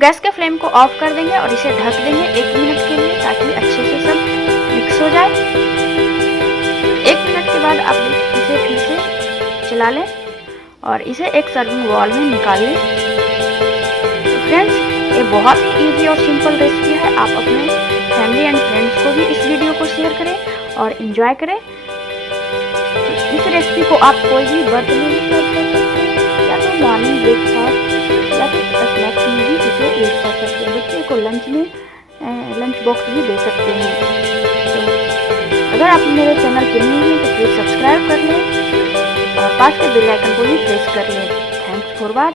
Gas के flame को of कर देंगे और इसे ढक देंगे 1 मिनट के लिए, ताकि अच्छे से सब मिक्स हो जाए। 1 मिनट के बाद आप इसे फिर से चला लें और इसे एक सर्विंग बाउल में निकाल लें। तो फ्रेंड्स, ये बहुत ही इजी और सिंपल रेसिपी है। आप अपने फैमिली एंड फ्रेंड्स को भी इस वीडियो को शेयर करें और एंजॉय करें। इस रेसिपी को आप कोई भी बर्थडे में भी सर्व कर सकते हैं, या तो मॉर्निंग ब्रेकफास्ट या तो स्नैक्स में भी इसे यूज कर सकते हैं। बच्चे को लंच बॉक्स भी दे सकते हैं। तो अगर आप मेरे चैनल पर न्यू हैं तो प्लीज़ सब्सक्राइब कर लें और पास के बेल आइकन को भी प्रेस कर लें। Thanks for watching.